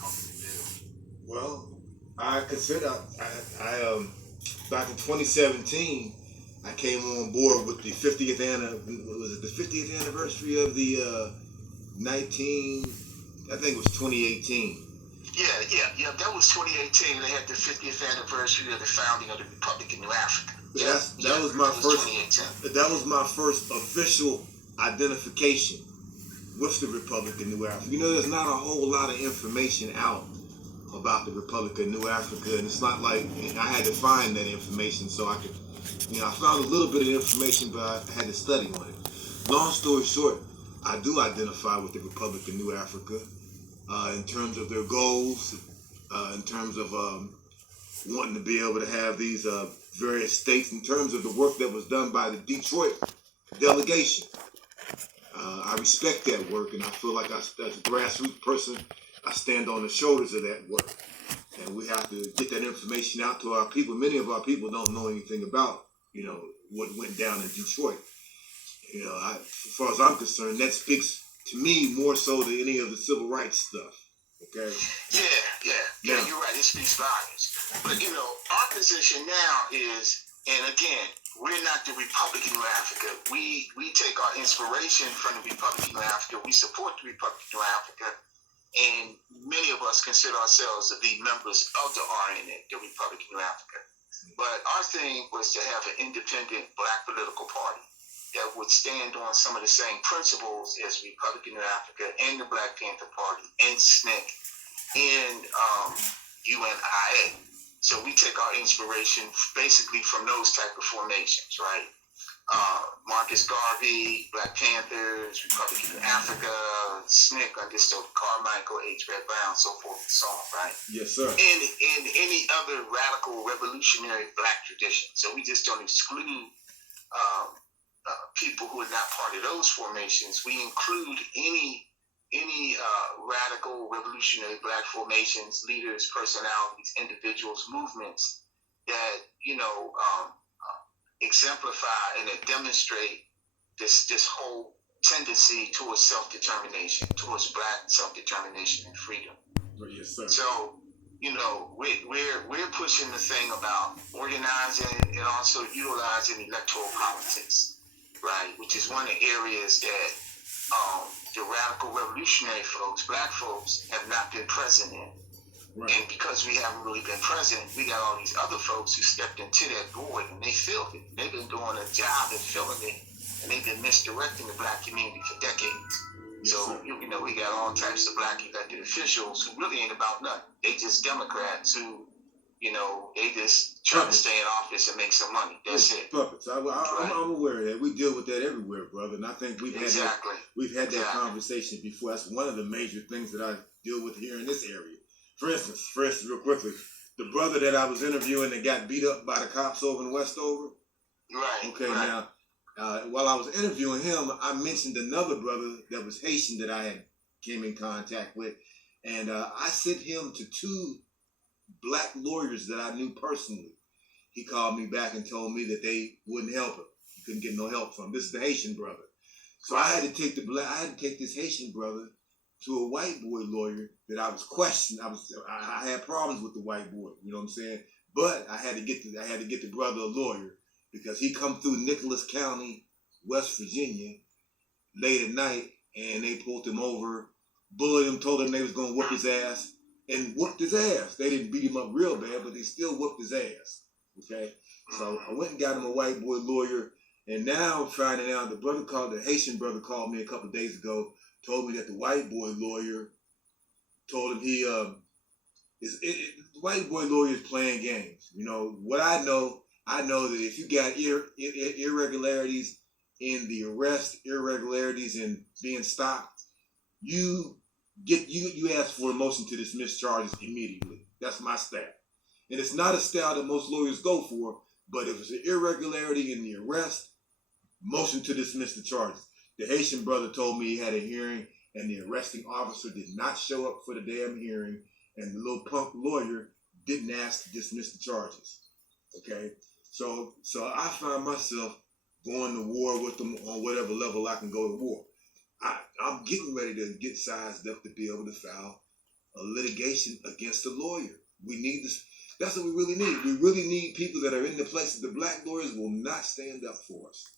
hoping to do? Well, I consider back in 2017, I came on board with the 50th was it the 50th anniversary of the 19 I think it was 2018. Yeah. That was 2018. They had the 50th anniversary of the founding of the Republic of New Africa. That was my first. That was my first official identification with the Republic of New Africa. You know, there's not a whole lot of information out about the Republic of New Africa, and it's not like I had to find that information so I could. I found a little bit of information, but I had to study on it. Long story short, I do identify with the Republic of New Africa in terms of their goals, in terms of wanting to be able to have these various states, in terms of the work that was done by the Detroit delegation. I respect that work, and I feel like as a grassroots person, I stand on the shoulders of that work. And we have to get that information out to our people. Many of our people don't know anything about, what went down in Detroit. As far as I'm concerned, that speaks to me more so than any of the civil rights stuff. Okay? Yeah, you're right. It speaks volumes. But, our position now is, and again, we're not the Republic of New Africa. We take our inspiration from the Republic of New Africa. We support the Republic of New Africa. And many of us consider ourselves to be members of the RNA, the Republic of New Africa. But our thing was to have an independent black political party that would stand on some of the same principles as Republic of New Africa and the Black Panther Party and SNCC and UNIA. So we take our inspiration basically from those type of formations, right? Marcus Garvey, Black Panthers, Republic of Africa, SNCC under Stokely Carmichael, H. Red Brown, so forth and so on, right? Yes, sir. And any other radical revolutionary black tradition. So we just don't exclude people who are not part of those formations. We include any radical revolutionary black formations, leaders, personalities, individuals, movements that exemplify and that demonstrate this whole tendency towards self-determination, towards black self-determination and freedom. Yes, sir. So, we're pushing the thing about organizing and also utilizing electoral politics, right? Which is one of the areas that the radical revolutionary folks, black folks, have not been present in. Right. And because we haven't really been present, we got all these other folks who stepped into that void and they filled it. They've been doing a job in filling it, and they've been misdirecting the black community for decades. Yes, so, we got all types of black elected officials who really ain't about nothing. They just Democrats who, they just try to stay in office and make some money. That's it. Puppets. I'm aware of that. We deal with that everywhere, brother. And I think we've had that conversation before. That's one of the major things that I deal with here in this area. For instance, real quickly, the brother that I was interviewing that got beat up by the cops over in Westover. Right. Okay, right. Now, while I was interviewing him, I mentioned another brother that was Haitian that I had came in contact with. And I sent him to two black lawyers that I knew personally. He called me back and told me that they wouldn't help him. He couldn't get no help from him. This is the Haitian brother. So I had to take this Haitian brother to a white boy lawyer that I was questioning. I had problems with the white boy, you know what I'm saying? But I had to get the brother a lawyer because he come through Nicholas County, West Virginia, late at night, and they pulled him over, bullied him, told him they was gonna whoop his ass, and whooped his ass. They didn't beat him up real bad, but they still whooped his ass. Okay? So I went and got him a white boy lawyer, and now I'm finding out the Haitian brother called me a couple of days ago, told me that the white boy lawyer told him the white boy lawyer is playing games. What I know that if you got irregularities in the arrest, irregularities in being stopped, you ask for a motion to dismiss charges immediately. That's my style. And it's not a style that most lawyers go for, but if it's an irregularity in the arrest, motion to dismiss the charges. The Haitian brother told me he had a hearing and the arresting officer did not show up for the damn hearing and the little punk lawyer didn't ask to dismiss the charges. Okay? So I find myself going to war with them on whatever level I can go to war. I'm getting ready to get sized up to be able to file a litigation against a lawyer. We need this. That's what we really need. We really need people that are in the places. The black lawyers will not stand up for us.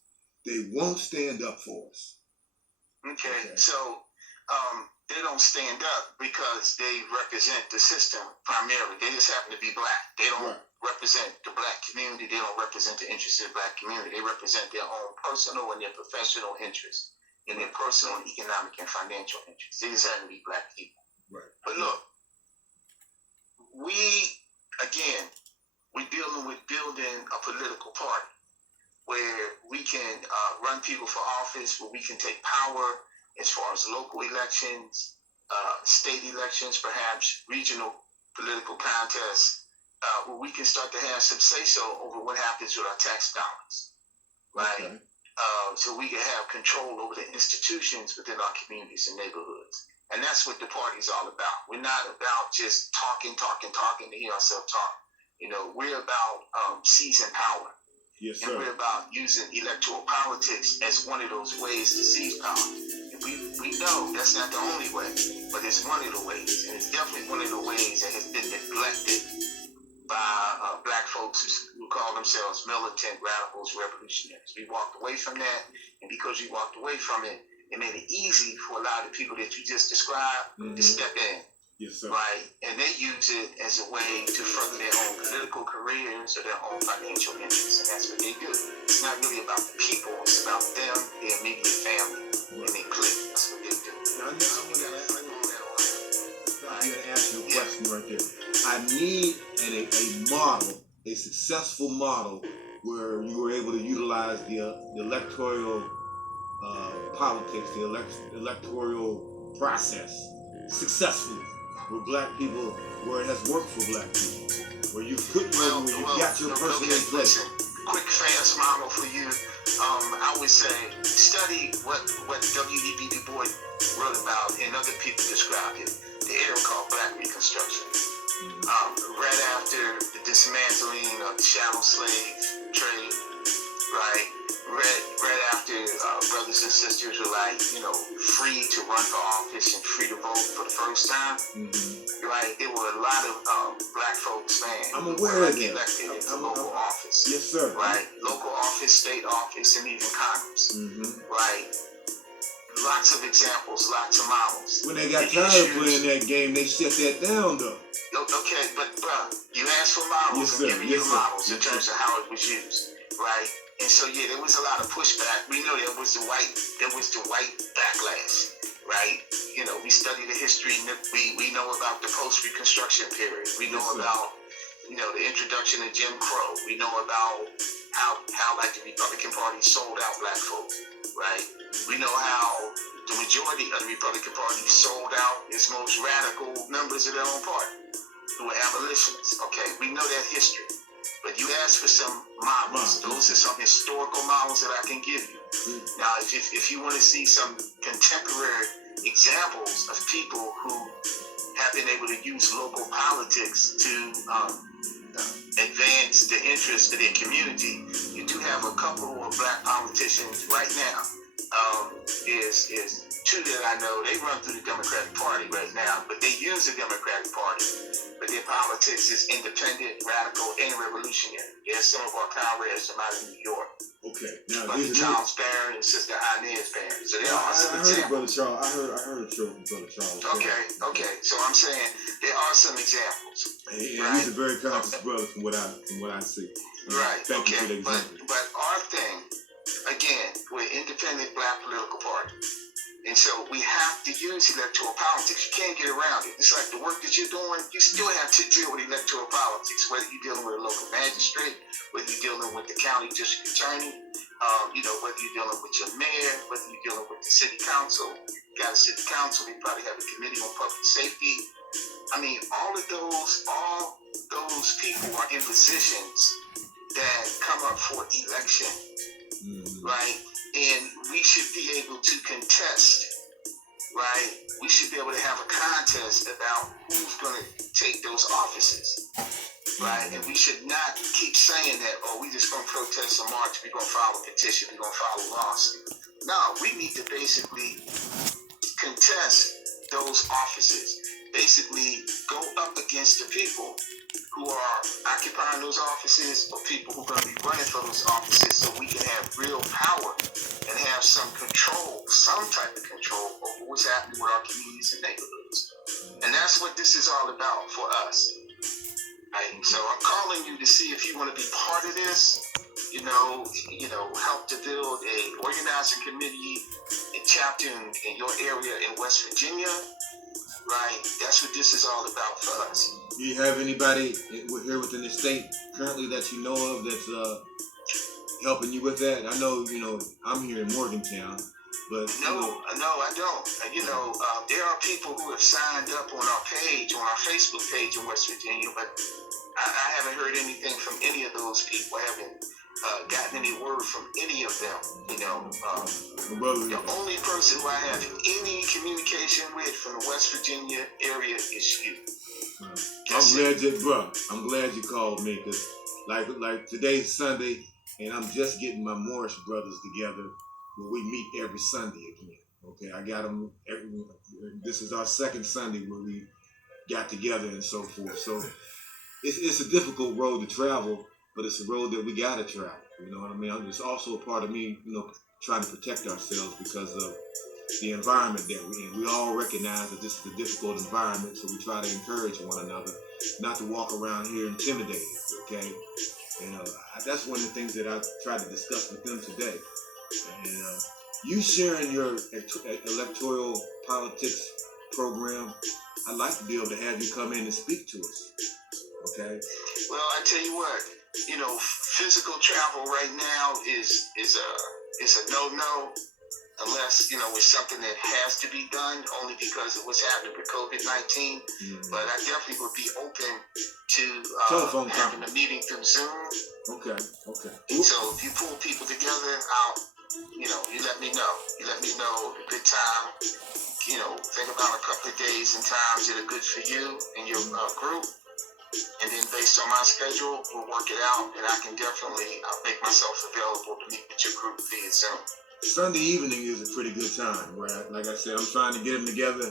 They won't stand up for us. Okay. So they don't stand up because they represent the system primarily. They just happen to be black. They don't represent the black community. They don't represent the interests of the black community. They represent their own personal and their professional interests, and their personal and economic and financial interests. They just happen to be black people. Right. But look, we're dealing with building a political party where we can run people for office, where we can take power as far as local elections, state elections, perhaps regional political contests, where we can start to have some say-so over what happens with our tax dollars, right? Okay. So we can have control over the institutions within our communities and neighborhoods. And that's what the party's all about. We're not about just talking to hear ourselves talk. You know, we're about seizing power. Yes, sir. And we're about using electoral politics as one of those ways to seize power. And we know that's not the only way, but it's one of the ways. And it's definitely one of the ways that has been neglected by black folks who call themselves militant radicals, revolutionaries. We walked away from that, and because we walked away from it, it made it easy for a lot of people that you just described to step in. Yes, sir. Right? And they use it as a way to further their own political careers or their own financial interests, and that's what they do. It's not really about the people, it's about them, their immediate family, and their clique. That's what they do. Now, I'm going to ask you a question right there. I need a model, a successful model, where you were able to utilize the electoral politics, the electoral process successfully with black people, where it has worked for black people, where you got your person in place. Listen, quick, fast model for you. I would say study what W.E.B. Du Bois wrote about and other people described it. The era called Black Reconstruction. Right after the dismantling of the chattel slave trade, right? Right after brothers and sisters were free to run for office and free to vote for the first time, right? There were a lot of black folks, I'm aware of that. Elected into local office. Yes, sir. Right? Local office, state office, and even Congress. Right? Lots of examples, lots of models. When they got tired of playing that game, they shut that down, though. Okay, but bruh, you asked for models, I'm giving you the models in terms of how it was used, right? And so there was a lot of pushback. We know there was the white backlash, right? You know, we study the history. We know about the post-Reconstruction period. We know about the introduction of Jim Crow. We know about how the Republican Party sold out black folks, right? We know how the majority of the Republican Party sold out its most radical members of their own party, who were abolitionists. Okay, we know that history. But you asked for some models. Those are some historical models that I can give you. Now, if you want to see some contemporary examples of people who have been able to use local politics to advance the interests of their community, you do have a couple of black politicians right now. Is two that I know. They run through the Democratic Party right now, but they use the Democratic Party. But their politics is independent, radical, and revolutionary. There's some of our comrades from out of New York. Okay. Now, Brother Charles Barron and Sister Inez Barron. So there are some examples. I heard a show from Brother Charles. Okay. So I'm saying there are some examples. And he's a very conscious brother from what I see. Right. Thank you for the example. But our thing, again, we're an independent black political party. And so we have to use electoral politics. You can't get around it. It's like the work that you're doing, you still have to deal with electoral politics, whether you're dealing with a local magistrate, whether you're dealing with the county district attorney, whether you're dealing with your mayor, whether you're dealing with the city council. You got a city council, they probably have a committee on public safety. I mean, all those people are in positions that come up for election, right? And we should be able to contest, right? We should be able to have a contest about who's going to take those offices, right? And we should not keep saying that, we just going to protest and march, we're going to file a petition, we're going to file a lawsuit. No, we need to basically contest those offices. basically go up against the people who are occupying those offices or people who are going to be running for those offices, so we can have real power and have some control, some type of control over what's happening with our communities and neighborhoods. And that's what this is all about for us. Right? So I'm calling you to see if you want to be part of this. Help to build a organizing committee and chapter in your area in West Virginia. Right? That's what this is all about for us. Do you have anybody here within the state currently that you know of that's helping you with that? I know, I'm here in Morgantown, but no, I don't. There are people who have signed up on our page, on our Facebook page in West Virginia, but I haven't heard anything from any of those people. I haven't gotten any word from any of them. The only person who I have any communication with from the West Virginia area is you. I'm glad you called me, because like today's Sunday, and I'm just getting my Morris brothers together where we meet every Sunday again. Okay, I got them. This is our second Sunday where we got together and so forth. So it's a difficult road to travel, but it's a road that we got to travel. You know what I mean? It's also a part of me, trying to protect ourselves because of the environment that we're in. We all recognize that this is a difficult environment, so we try to encourage one another not to walk around here intimidated, okay? That's one of the things that I tried to discuss with them today. And you sharing your electoral politics program, I'd like to be able to have you come in and speak to us, okay? Well, I tell you what, physical travel right now is a no-no. Unless, it's something that has to be done only because of what's happening with COVID-19. Mm-hmm. But I definitely would be open to having a meeting through Zoom. Okay. And so if you pull people together, you let me know. You let me know a good time. Think about a couple of days and times that are good for you and your group. And then based on my schedule, we'll work it out. And I can definitely make myself available to meet with your group via Zoom. Sunday evening is a pretty good time, right? Like I said, I'm trying to get them together.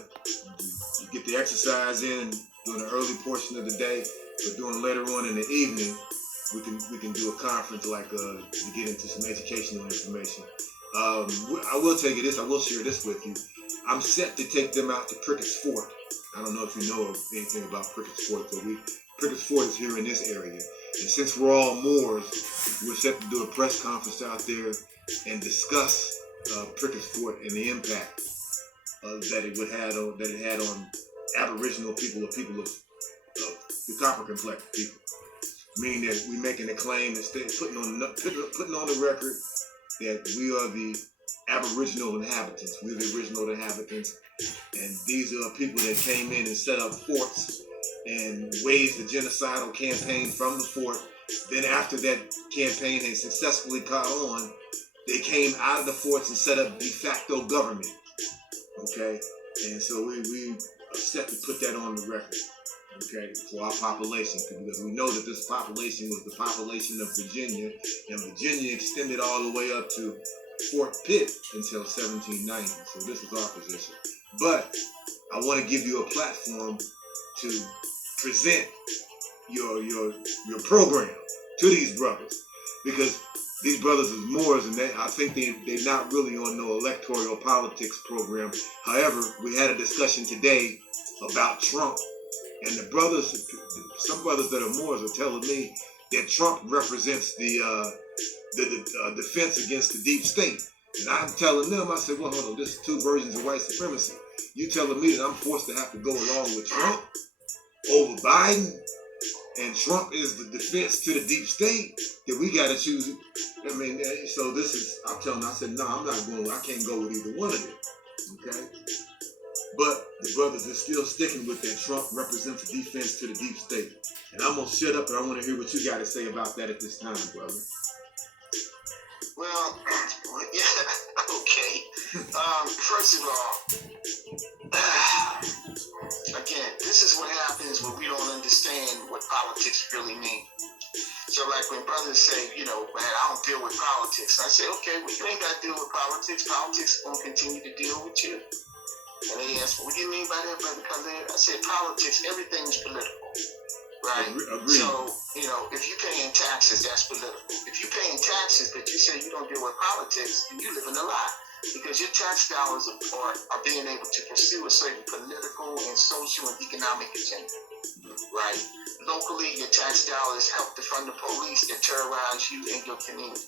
You get the exercise in during the early portion of the day, but during later on in the evening, we can do a conference to get into some educational information. I will share this with you. I'm set to take them out to Prickett's Fort. I don't know if you know of anything about Prickett's Fort, but Prickett's Fort is here in this area. And since we're all Moors, we're set to do a press conference out there and discuss Prickett's Fort and the impact that it had on Aboriginal people or people of the copper complexion people. Meaning that we're making a claim and putting on the record that we are the Aboriginal inhabitants. We're the original inhabitants, and these are people that came in and set up forts and waged a genocidal campaign from the fort. Then after that campaign had successfully caught on, they came out of the forts and set up de facto government, okay? And so we are set to put that on the record, okay, for our population, because we know that this population was the population of Virginia, and Virginia extended all the way up to Fort Pitt until 1790. So this is our position. But I want to give you a platform to present your program to these brothers, because these brothers is Moors, and I think they're not really on no electoral politics program. However, we had a discussion today about Trump, and some brothers that are Moors are telling me that Trump represents the defense against the deep state. And I'm telling them, I said, well, hold on, this is two versions of white supremacy. You telling me that I'm forced to have to go along with Trump over Biden? And Trump is the defense to the deep state, that we got to choose it. I mean, so this is, I'm telling them, I said, no, I can't go with either one of them, okay? But the brothers are still sticking with that Trump represents a defense to the deep state. And I'm going to shut up, and I want to hear what you got to say about that at this time, brother. Well, yeah, okay. First of all, again, this is what happens when we don't understand what politics really mean. So like when brothers say, man, I don't deal with politics. I say, okay, well, you ain't got to deal with politics. Politics is going to continue to deal with you. And they asked me, what do you mean by that, Brother Khalid? I said, politics, everything is political, right? Agreed. So, you know, if you're paying taxes, that's political. If you're paying taxes, but you say you don't deal with politics, then you live in a lie. Because your tax dollars are being able to pursue a certain political and social and economic agenda, right? Locally, your tax dollars help to fund the police that terrorize you and your community.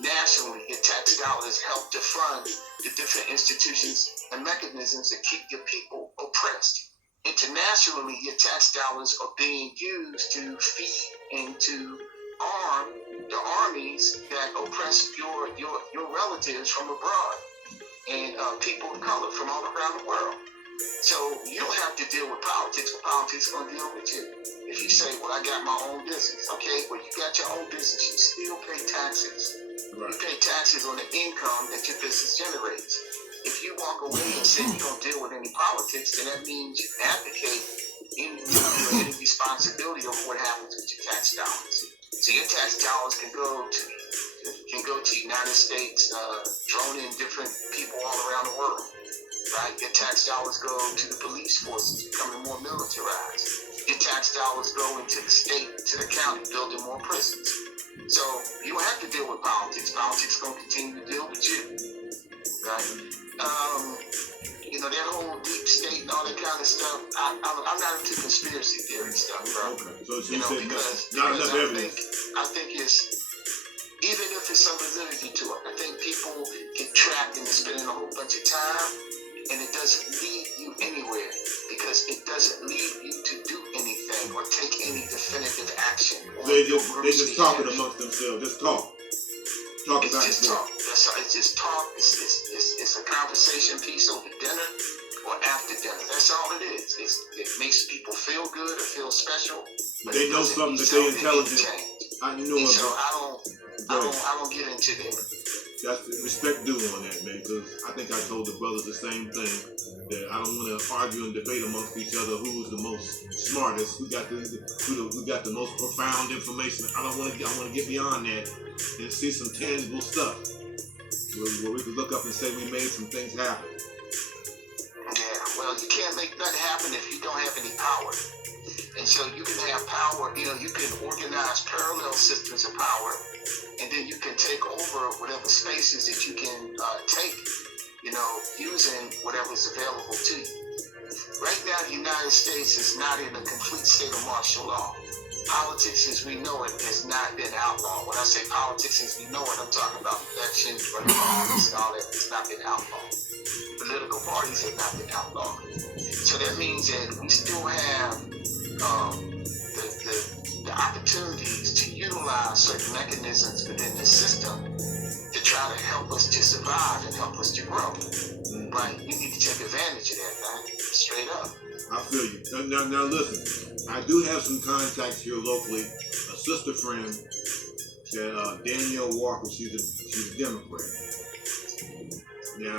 Nationally, your tax dollars help to fund the different institutions and mechanisms that keep your people oppressed. Internationally, your tax dollars are being used to feed and to arm the armies that oppress your relatives from abroad and people of color from all around the world. So you don't have to deal with politics, but politics is going to deal with you. If you say, well, I got my own business. Okay, well, you got your own business. You still pay taxes. Right. You pay taxes on the income that your business generates. If you walk away and say you don't deal with any politics, then that means you abdicate any responsibility over what happens with your tax dollars. So your tax dollars can go to United States, droning different people all around the world. Right? Your tax dollars go to the police forces becoming more militarized. Your tax dollars go into the state, to the county, building more prisons. So you don't have to deal with politics. Politics is going to continue to deal with you. Right? You know, that whole deep state and all that kind of stuff, I'm not into conspiracy theory stuff, bro. Okay. So you know, because I think it's, even if it's some validity to it, I think people get trapped into spending a whole bunch of time, and it doesn't lead you anywhere, because it doesn't lead you to do anything or take any definitive action. They just talking amongst themselves. Just talk. Talk it's about just it. Talk. That's all. It's just talk. It's a conversation piece over dinner or after dinner. That's all it is. It makes people feel good or feel special. But they know something that they're intelligent. I know. So I don't get into that. That's respect due on that, man. Because I think I told the brothers the same thing. That I don't want to argue and debate amongst each other who's the most smartest, who got the most profound information. I want to get beyond that and see some tangible stuff where we can look up and say we made some things happen. Yeah, well, you can't make nothing happen if you don't have any power. And so you can have power, you know, you can organize parallel systems of power, and then you can take over whatever spaces that you can take, you know, using whatever's available to you. Right now, the United States is not in a complete state of martial law. Politics as we know it has not been outlawed. When I say politics as we know it, I'm talking about elections, running for office, and all that. It's not been outlawed. Political parties have not been outlawed. So that means that we still have the opportunities to utilize certain mechanisms within the system to try to help us to survive and help us to grow. Right? We need to take advantage of that, man. Straight up. I feel you. Now listen, I do have some contacts here locally. A sister friend, that Danielle Walker, she's a Democrat. Now,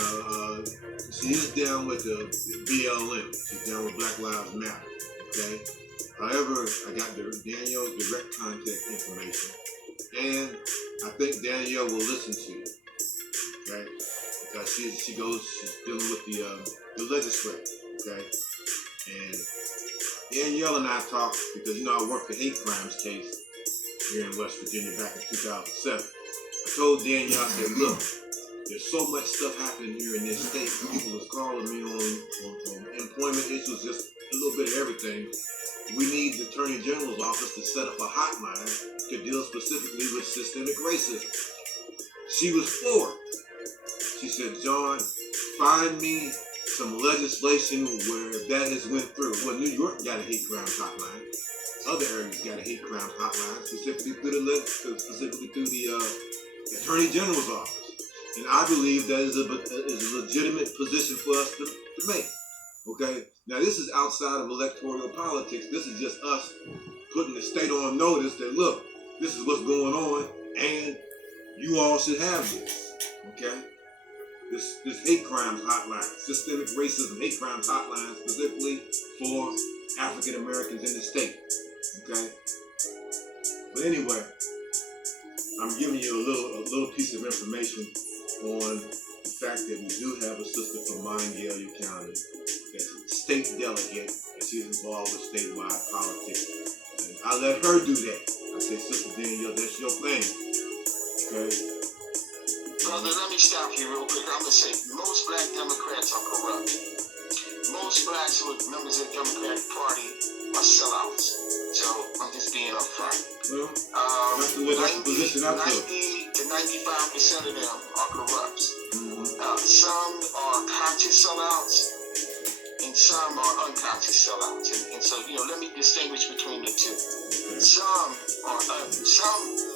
she is down with the BLM. She's down with Black Lives Matter. Okay? However, I got Danielle's direct contact information. And I think Danielle will listen to you. Okay? Because she's dealing with the legislature. Okay? And Danielle and I talked because, you know, I worked the hate crimes case here in West Virginia back in 2007. I told Danielle, I said, look, there's so much stuff happening here in this state. People is calling me on employment issues, just a little bit of everything. We need the Attorney General's office to set up a hotline to deal specifically with systemic racism. She was for it. She said, John, find me some legislation where that has went through. Well, New York got a hate crimes hotline. Other areas got a hate crimes hotline, specifically through the Attorney General's office. And I believe that is a legitimate position for us to make. Okay? Now, this is outside of electoral politics. This is just us putting the state on notice that, look, this is what's going on, and you all should have this. Okay? This hate crimes hotline, systemic racism hate crimes hotline, specifically for African Americans in the state. Okay? But anyway, I'm giving you a little piece of information on fact that we do have a sister from Monongalia County that's a state delegate, and she's involved with statewide politics. And I let her do that. I said, Sister Danielle, that's your thing. Okay? Brother, let me stop you real quick. I'm going to say most black Democrats are corrupt. Most blacks who are members of the Democratic Party are sellouts. So I'm just being upfront. Well, that's the position I took. 90 to 95% of them are corrupt. Mm-hmm. Some are conscious sellouts, and some are unconscious sellouts. And so, let me distinguish between the two. Okay. Some,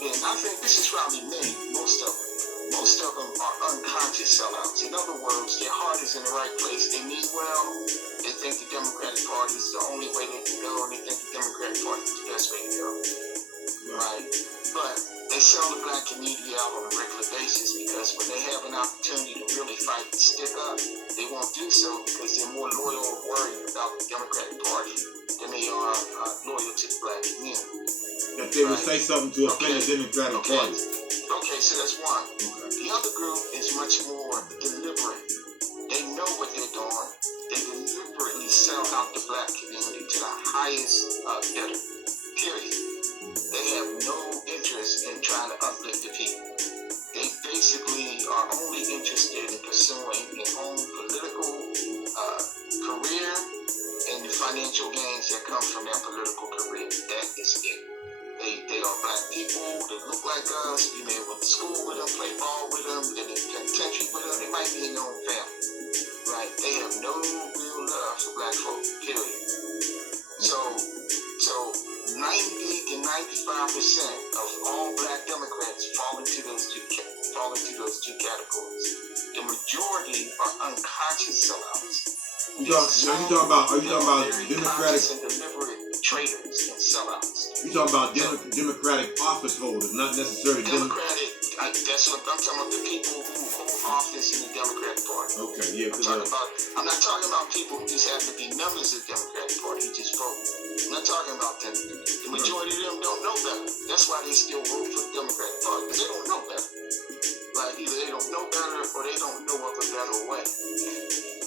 and I think this is probably many, most of them are unconscious sellouts. In other words, their heart is in the right place. They mean well. They think the Democratic Party is the only way they can go, and they think the Democratic Party is the best way to go. Right? But they sell the black community out on a regular basis because when they have an opportunity to really fight and stick up, they won't do so because they're more loyal or worried about the Democratic Party than they are loyal to the black community. That they would say something to offend the Democratic Party. Okay, so that's one. The other group is much more deliberate. They know what they're doing. They deliberately sell out the black community to the highest bidder. Period. They have no interest in trying to uplift the people. They basically are only interested in pursuing their own political career and the financial gains that come from their political career. That is it. They are black people that look like us. You may have went to school with them, play ball with them, been in the penitentiary with them. They might be in their own family. Right? They have no real love for black folk, period. So 90 to 95% of all black Democrats fall into those two categories. The majority are unconscious sellouts. Are you talking about Democratic and deliberate traitors and sellouts? You talking about Democratic office holders, not necessarily Democratic. That's what I'm talking about. The people who hold office in the Democratic Party. Okay, yeah. I'm not talking about people who just happen to be members of the Democratic Party who just vote. I'm not talking about them. The majority of them don't know better. That's why they still vote for the Democratic Party, because they don't know better. Like, either they don't know better or they don't know of a better way.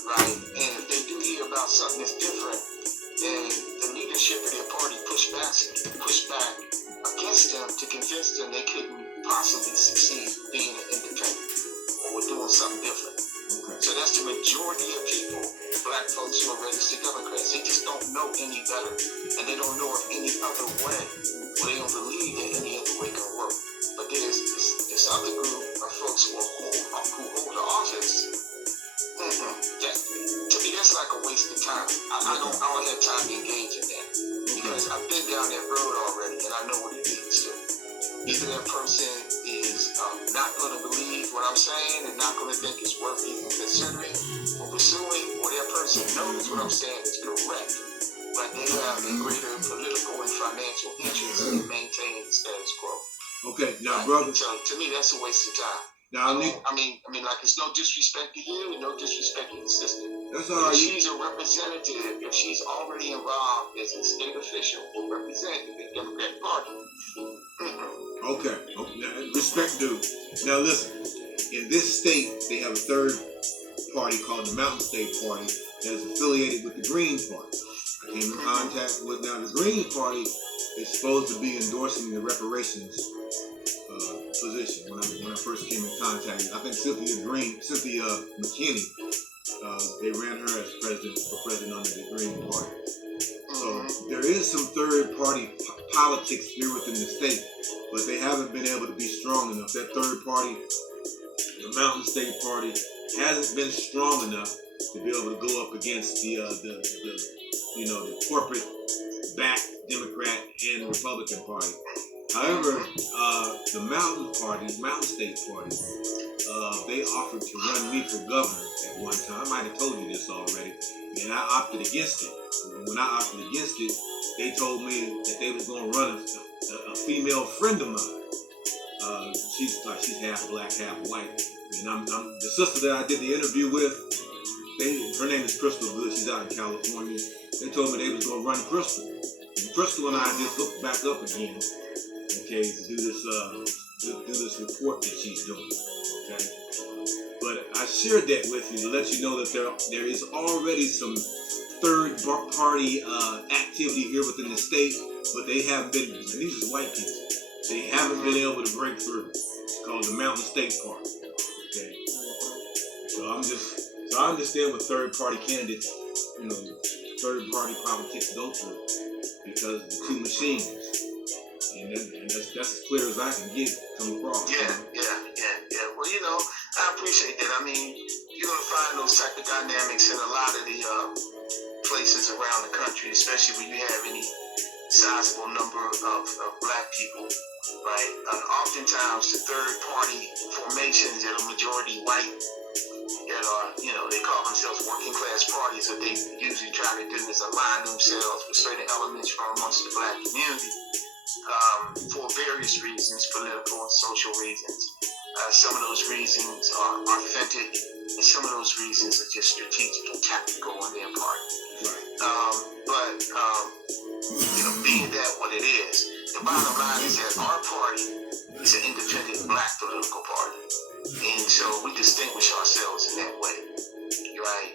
Right? And if they do hear about something that's different, then the leadership of their party push back against them to convince them they couldn't possibly succeed being an independent or doing something different. Okay. So that's the majority of people, black folks who are registered Democrats. They just don't know any better, and they don't know of any other way, or they don't believe that any other way can work. But there's this other group of folks who hold the office. To me, that's like a waste of time. I don't have time to engage in that because I've been down that road already, and I know what it leads to. Either that person is not going to believe what I'm saying and not going to think it's worth even considering or pursuing, or that person knows what I'm saying is correct, but they have a greater political and financial interest in maintaining the status quo. Okay, now, brother. So to me, that's a waste of time. Now, I mean, like, it's no disrespect to you and no disrespect to the sister. That's all right. If she's a representative, if she's already involved as a state official or representing the Democratic Party. Okay. Now, respect due. Now, listen. In this state, they have a third party called the Mountain State Party that is affiliated with the Green Party. I came in contact with now the Green Party is supposed to be endorsing the reparations position when I first came in contact. I think Cynthia McKinney, they ran her as president under the Green Party. So there is some third party politics here within the state, but they haven't been able to be strong enough. That third party, the Mountain State Party, hasn't been strong enough to be able to go up against the corporate backed Democrat and Republican Party. However, the Mountain State Party, they offered to run me for governor at one time. I might have told you this already, and I opted against it. When I opted against it, they told me that they was going to run a female friend of mine. She's half black, half white, and I'm the sister that I did the interview with. Her name is Crystal Good. She's out in California. They told me they was going to run Crystal. And Crystal and I just hooked back up again. Okay, to do this report that she's doing. Okay, But I shared that with you to let you know that there is already some third party activity here within the state, but they haven't been, and these are white people, they haven't been able to break through. It's called the Mountain State Park. Okay. So I understand what third party candidates, third party politics go through, because the two machines. And that's as clear as I can get come across. Yeah. Well, I appreciate that. I mean, you're gonna find those type of dynamics in a lot of the places around the country, especially when you have any sizable number of black people, right? And oftentimes the third party formations that are majority white, that are, they call themselves working class parties, what they usually try to do is align themselves with certain elements from amongst the black community, for various reasons, political and social reasons. Some of those reasons are authentic, and some of those reasons are just strategic and tactical on their part. But being that what it is, the bottom line is that our party is an independent black political party, and so we distinguish ourselves in that way, right?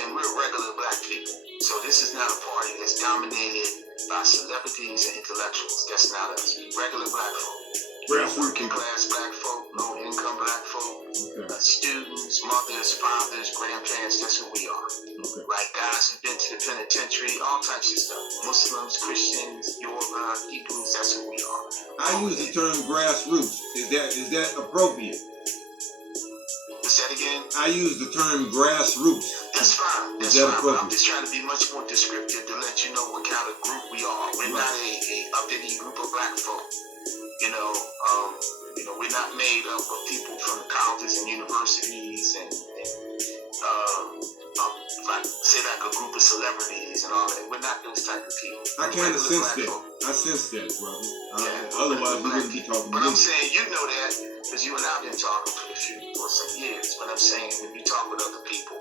And we're regular black people, so this is not a party that's dominated by celebrities and intellectuals. That's not us. Regular black folk. Working class black folk, low income black folk, students, mothers, fathers, grandparents, that's who we are. Right? Guys who've been to the penitentiary, all types of stuff. Muslims, Christians, Yoruba, Hebrews, that's who we are. I use the term grassroots. Is that appropriate? What's that again? I use the term grassroots. That's fine. That's fine. But I'm just trying to be much more descriptive to let you know what kind of group we are. We're not a uppity group of black folk. We're not made up of people from the colleges and universities and like a group of celebrities and all that. We're not those type of people. I kind of sense that. I sense that, brother. Otherwise, we wouldn't be talking. But I'm saying you know that because you and I've been talking for some years. But I'm saying when you talk with other people,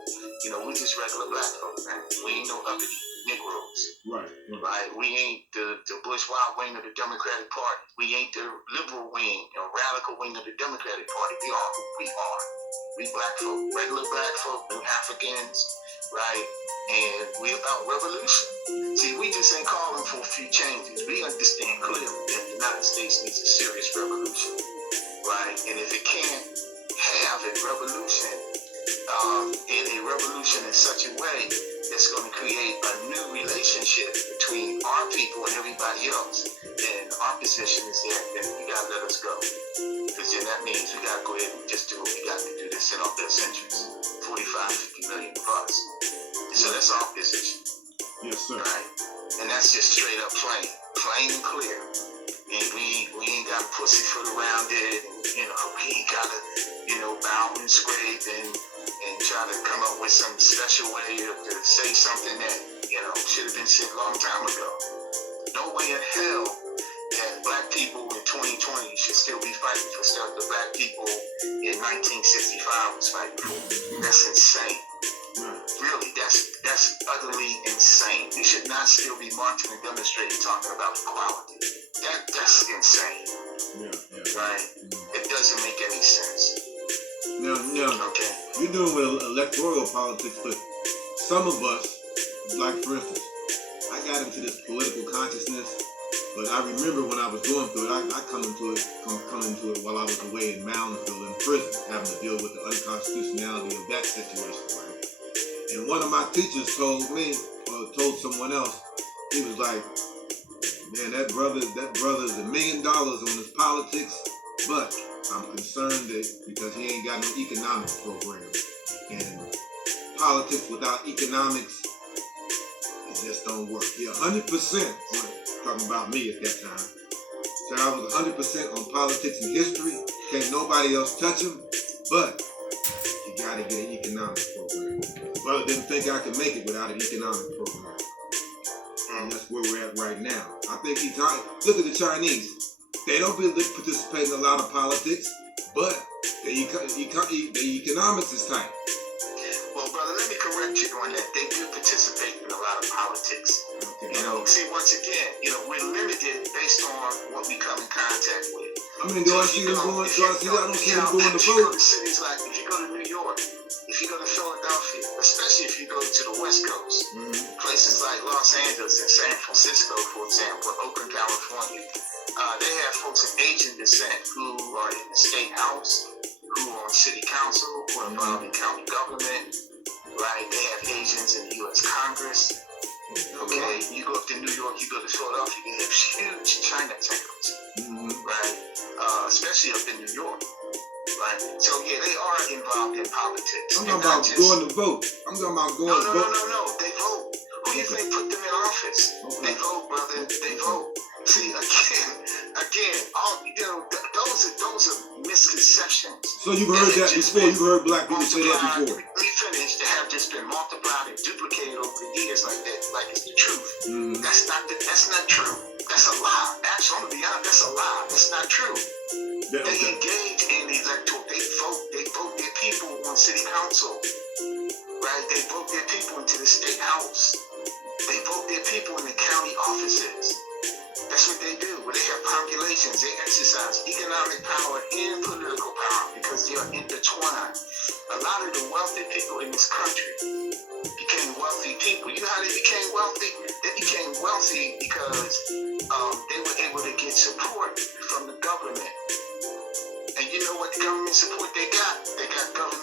we're just regular black folk, man. We ain't no uppity Negroes. Right. We ain't the bourgeois wing of the Democratic Party. We ain't the liberal wing, radical wing of the Democratic Party. We are who we are. We black folk, regular black folk, New Africans, right? And we about revolution. See, we just ain't calling for a few changes. We understand clearly that the United States needs a serious revolution, right? And if it can't have a revolution, and a revolution in such a way that's going to create a new relationship between our people and everybody else, then our position is that you got to let us go. Because then that means we got to go ahead and just do what we got to do to set our best interests, 45, 50 million plus. And so that's our position. Yes, sir. Right? And that's just straight up plain and clear. And we ain't got to pussyfoot around it. And, we ain't got to, bow and scrape and try to come up with some special way to say something that, should have been said a long time ago. No way in hell that black people in 2020 should still be fighting for stuff the black people in 1965 was fighting for. That's insane. Really, that's utterly insane. We should not still be marching and demonstrating talking about equality. That's insane. Right? It doesn't make any sense. Now, okay. You're doing with electoral politics, but some of us, like for instance, I got into this political consciousness, but I remember when I was going through it, I come into it while I was away in Moundsville in prison, having to deal with the unconstitutionality of that situation, right? And one of my teachers told me, or told someone else, he was like, man, that brother's $1 million on his politics, but I'm concerned that because he ain't got no economic program. And politics without economics, it just don't work. He 100%, talking about me at that time, said I was 100% on politics and history. Can't nobody else touch him, but you gotta get an economic program. Brother didn't think I could make it without an economic program. And that's where we're at right now. I think look at the Chinese. They don't participate in a lot of politics, but the economics is tight. Well, brother, let me correct you on that. They do participate in a lot of politics. Okay. See, once again, we're limited based on what we come in contact with. I mean, do I see them going? Do I see that? I don't see them going to If you go vote. to cities like, if you go to New York, if you go to Philadelphia, especially if you go to the West Coast, places like Los Angeles and San Francisco, for example, Oakland, California, they have folks of Asian descent who are in the state house, who are on city council, who are involved in county government, right? They have Asians in the U.S. Congress. Okay, you go up to New York, you go to Philadelphia, you have huge Chinatowns, right? Especially up in New York, right? So yeah, they are involved in politics. I'm talking about going to vote. I'm talking about going to vote. No. They vote. Who do you think put them in office? They vote, brother. They vote. See, again, all those are misconceptions. So you've heard that before. You've heard black people say that before. Let me finish. They have just been multiplied and duplicated over the years like that, like it's the truth. That's not true. That's a lie. Actually, I'm gonna be honest. That's a lie. That's not true. Yeah, They engage in the electoral. They vote their people on city council. Right? They vote their people into the state house. They vote their people in the county offices. That's what they do. When they have populations, they exercise economic power and political power because they are intertwined. A lot of the wealthy people in this country became wealthy people. You know how they became wealthy? They became wealthy because they were able to get support from the government. And you know what government support they got? They got government